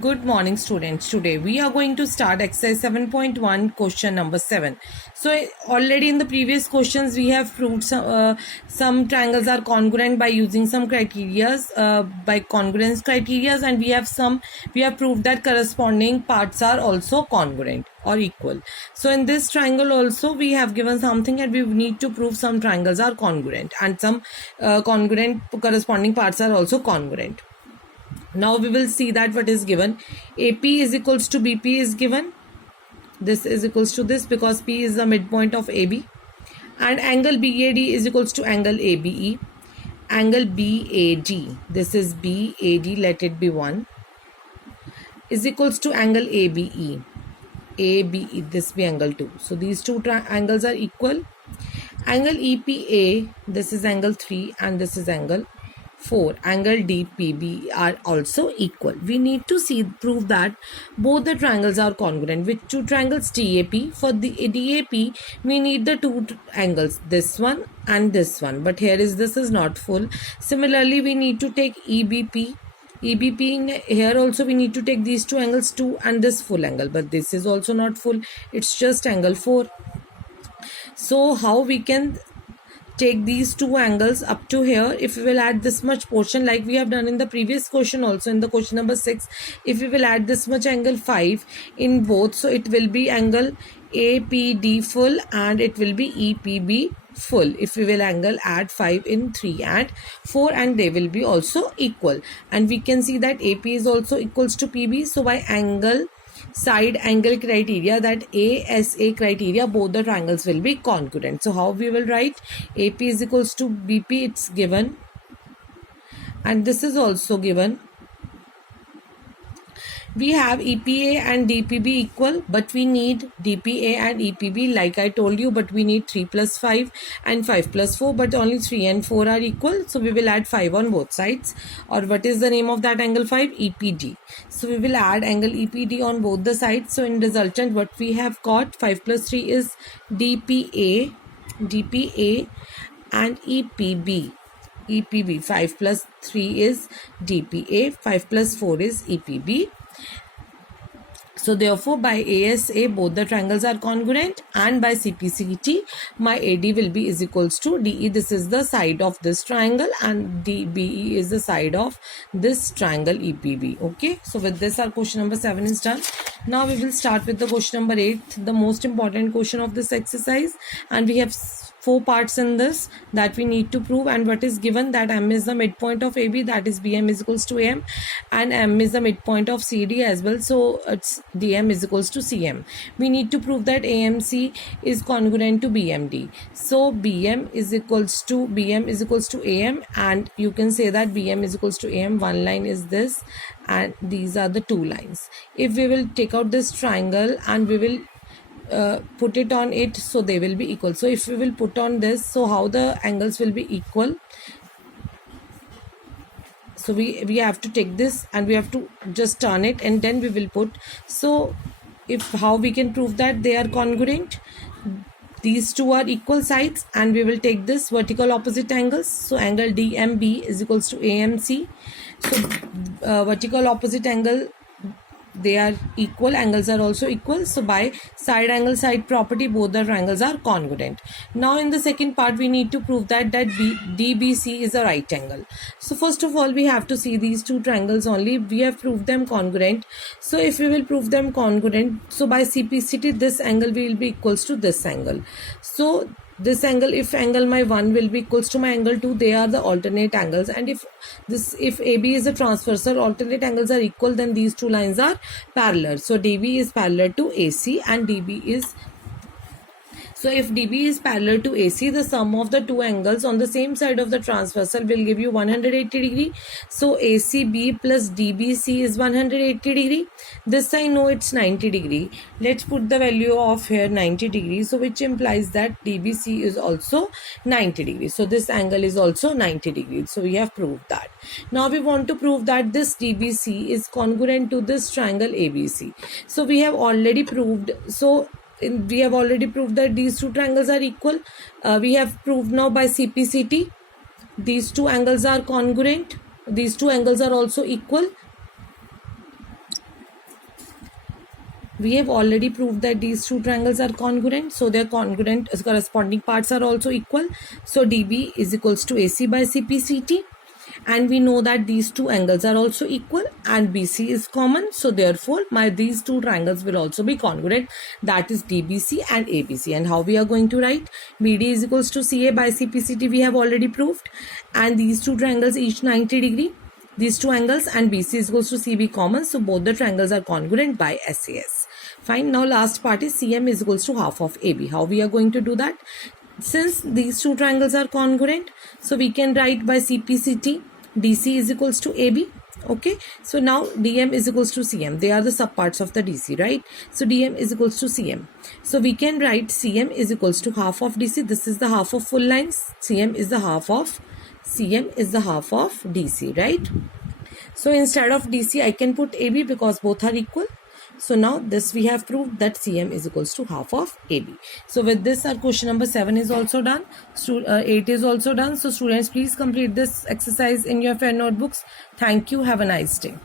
Good morning, students. Today we are going to start exercise 7.1 question number 7. So already in the previous questions we have proved some triangles are congruent by using some criterias, by congruence criterias, and we have proved that corresponding parts are also congruent or equal. So in this triangle also we have given something and we need to prove some triangles are congruent and some congruent corresponding parts are also congruent. Now we will see that what is given. AP is equals to BP is given. This is equals to this because P is the midpoint of AB. And angle BAD is equals to angle ABE. Angle BAD, this is BAD, let it be 1, is equals to angle ABE. ABE, this be angle 2. So these two angles are equal. Angle EPA, this is angle 3 and this is angle 4. Angle DPB are also equal. We need to prove that both the triangles are congruent. With two triangles DAP, for the DAP we need the two angles, this one and this one, but this is not full. Similarly, we need to take EBP. Here also we need to take these two angles 2 and this full angle, but this is also not full, it's just angle 4. So how we can take these two angles up to here? If we will add this much portion like we have done in the previous question also, in the question number 6, if we will add this much angle 5 in both, so it will be angle APD full and it will be EPB full. If we will add 5 in 3 and 4, and they will be also equal, and we can see that AP is also equals to PB. So by side angle criteria, that ASA criteria, both the triangles will be congruent. So how we will write? AP is equals to BP, it's given, and this is also given. We have EPA and DPB equal, but we need DPA and EPB like I told you, but we need 3 plus 5 and 5 plus 4, but only 3 and 4 are equal. So we will add 5 on both sides. Or what is the name of that angle 5? EPD. So we will add angle EPD on both the sides. So in resultant what we have got, 5 plus 3 is DPA and EPB. 5 plus 3 is DPA, 5 plus 4 is EPB. So therefore by ASA both the triangles are congruent, and by CPCT my AD will be is equals to DE. This is the side of this triangle and DBE is the side of this triangle EPB. Okay, so with this our question number 7 is done. Now we will start with the question number 8, the most important question of this exercise, and we have 4 parts in this that we need to prove. And what is given, that M is the midpoint of AB, that is BM is equals to AM, and M is the midpoint of CD as well, so it's DM is equals to CM. We need to prove that AMC is congruent to BMD. So BM is equals to AM, and you can say that BM is equals to AM. One line is this and these are the two lines. If we will take out this triangle and we will put it on it, so they will be equal. So if we will put on this, so how the angles will be equal? So we have to take this and we have to just turn it and then we will put. So if how we can prove that they are congruent? These two are equal sides and we will take this vertical opposite angles. So angle DMB is equals to AMC. So vertical opposite angle, they are equal, angles are also equal. So by side angle side property both the triangles are congruent. Now in the second part we need to prove that DBC is a right angle. So first of all we have to see these two triangles only. We have proved them congruent. So if we will prove them congruent, so by CPCT this angle will be equals to this angle. So this angle, if angle my 1 will be equals to my angle 2, they are the alternate angles, and if AB is a transversal, alternate angles are equal, then these two lines are parallel. So DB is parallel to AC and DB is, so if DB is parallel to AC, the sum of the two angles on the same side of the transversal will give you 180 degree. So ACB plus DBC is 180 degree. This I know it's 90 degree. Let's put the value of here 90 degree. So which implies that DBC is also 90 degrees. So this angle is also 90 degrees. So we have proved that. Now we want to prove that this DBC is congruent to this triangle ABC. So we have already proved. We have already proved that these two triangles are equal. We have proved now by CPCT these two angles are congruent. These two angles are also equal. We have already proved that these two triangles are congruent, so their congruent corresponding parts are also equal. So DB is equals to AC by CPCT, and we know that these two angles are also equal and BC is common, so therefore these two triangles will also be congruent, that is DBC and ABC. And how we are going to write? BD is equals to CA by CPCT, we have already proved, and these two triangles each 90 degree, these two angles, and BC is equals to CB common, so both the triangles are congruent by SAS. Fine. Now last part is CM is equals to half of AB. How we are going to do that? Since these two triangles are congruent, so we can write by CPCT DC is equals to AB. Okay, so now DM is equals to CM. They are the subparts of the DC, right? So DM is equals to CM. So we can write CM is equals to half of DC. This is the half of full lines. CM is the half of DC, right? So instead of DC, I can put AB because both are equal. So now this we have proved that CM is equals to half of AB. So with this our question number 7 is also done. 8 is also done. So students, please complete this exercise in your fair notebooks. Thank you. Have a nice day.